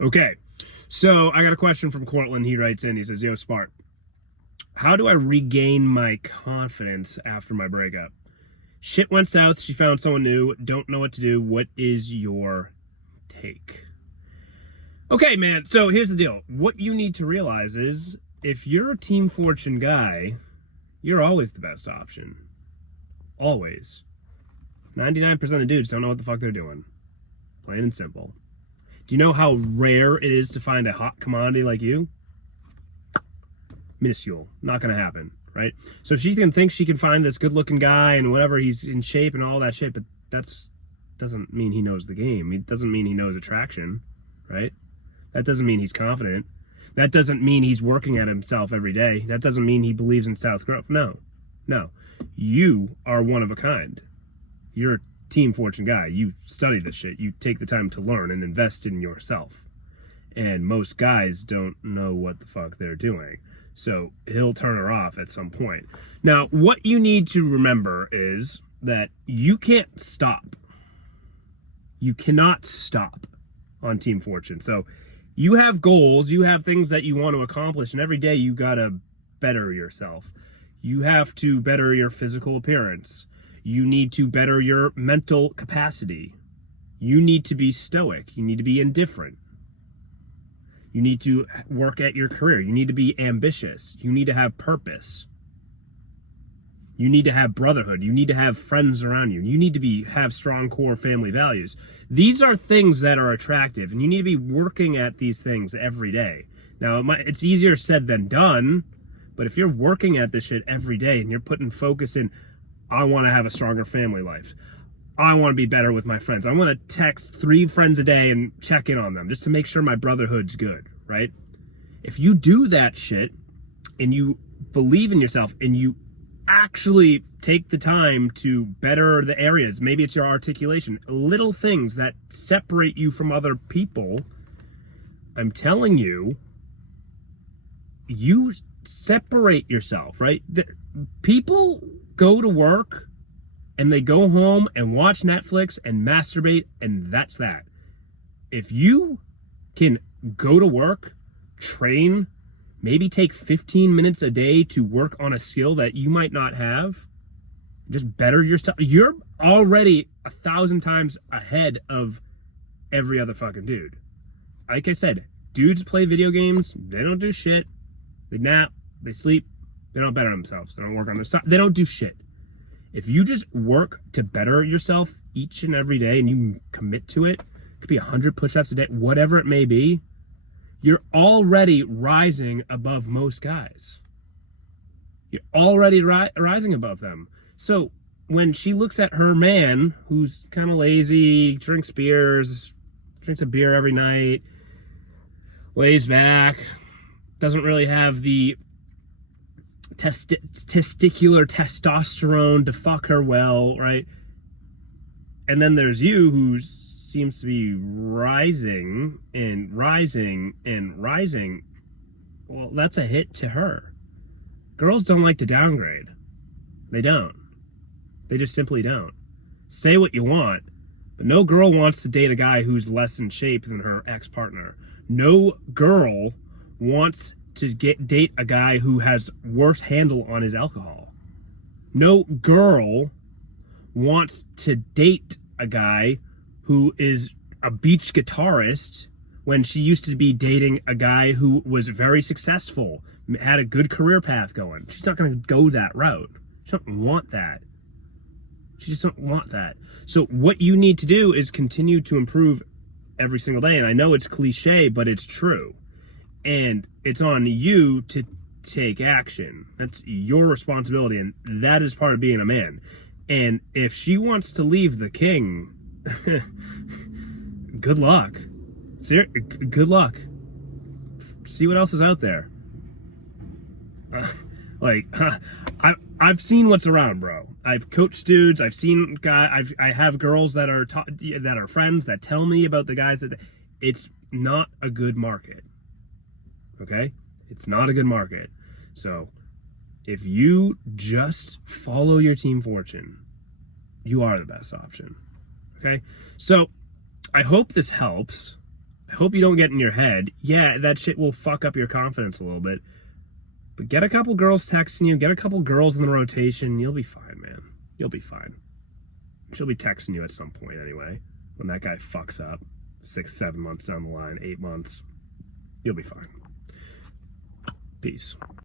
Okay, so I got a question from Cortland. He writes in, he says, "Yo, Spart, how do I regain my confidence after my breakup? Shit went south, she found someone new, don't know what to do. What is your take?" Okay, man, so here's the deal. What you need to realize is if you're a Team Fortune guy, you're always the best option. Always. 99% of dudes don't know what the fuck they're doing. Plain and simple. Do you know how rare it is to find a hot commodity like you? Minuscule. Not going to happen, right? So she can think she can find this good-looking guy and whatever, he's in shape and all that shit, but that's doesn't mean he knows the game. It doesn't mean he knows attraction, right? That doesn't mean he's confident. That doesn't mean he's working at himself every day. That doesn't mean he believes in self-growth. No. You are one of a kind. You're a Team Fortune guy. You study this shit. You take the time to learn and invest in yourself. And most guys don't know what the fuck they're doing. So he'll turn her off at some point. Now, what you need to remember is that you can't stop. You cannot stop on Team Fortune. So you have goals, you have things that you want to accomplish, and every day you gotta better yourself. You have to better your physical appearance. You need to better your mental capacity. You need to be stoic. You need to be indifferent. You need to work at your career. You need to be ambitious. You need to have purpose. You need to have brotherhood. You need to have friends around you. You need to have strong core family values. These are things that are attractive, and you need to be working at these things every day. Now, it's easier said than done, but if you're working at this shit every day and you're putting focus in, I want to have a stronger family life. I want to be better with my friends. I want to text 3 friends a day and check in on them just to make sure my brotherhood's good, right? If you do that shit and you believe in yourself and you actually take the time to better the areas, maybe it's your articulation, little things that separate you from other people, I'm telling you, you separate yourself, right? People go to work and they go home and watch Netflix and masturbate, and that's that. If you can go to work, train, maybe take 15 minutes a day to work on a skill that you might not have, just better yourself. You're already 1,000 times ahead of every other fucking dude. Like I said, dudes play video games, they don't do shit. They nap, they sleep, they don't better themselves. They don't work on their stuff. They don't do shit. If you just work to better yourself each and every day and you commit to it, it could be 100 push-ups a day, whatever it may be, you're already rising above most guys. You're already rising above them. So when she looks at her man, who's kind of lazy, drinks a beer every night, lays back, doesn't really have the testicular testosterone to fuck her well, right? And then there's you, who seems to be rising and rising and rising. Well, that's a hit to her. Girls don't like to downgrade. They don't. They just simply don't. Say what you want, but no girl wants to date a guy who's less in shape than her ex-partner. No girl wants to date a guy who has worse handle on his alcohol. No girl wants to date a guy who is a beach guitarist when she used to be dating a guy who was very successful, had a good career path going. She's not going to go that route. She doesn't want that. She just don't want that. So what you need to do is continue to improve every single day. And I know it's cliche, but it's true. And it's on you to take action. That's your responsibility, and that is part of being a man. And if she wants to leave the king, good luck. Good luck. See what else is out there. I've seen what's around, bro. I've coached dudes. I've seen guys. I have girls that are friends that tell me about the guys that. It's not a good market. Okay? It's not a good market. So if you just follow your Team Fortune, you are the best option. Okay? So I hope this helps. I hope you don't get in your head. Yeah, that shit will fuck up your confidence a little bit. But get a couple girls texting you, get a couple girls in the rotation, you'll be fine, man. You'll be fine. She'll be texting you at some point anyway, when that guy fucks up. 6, 7 months down the line, 8 months. You'll be fine. Peace.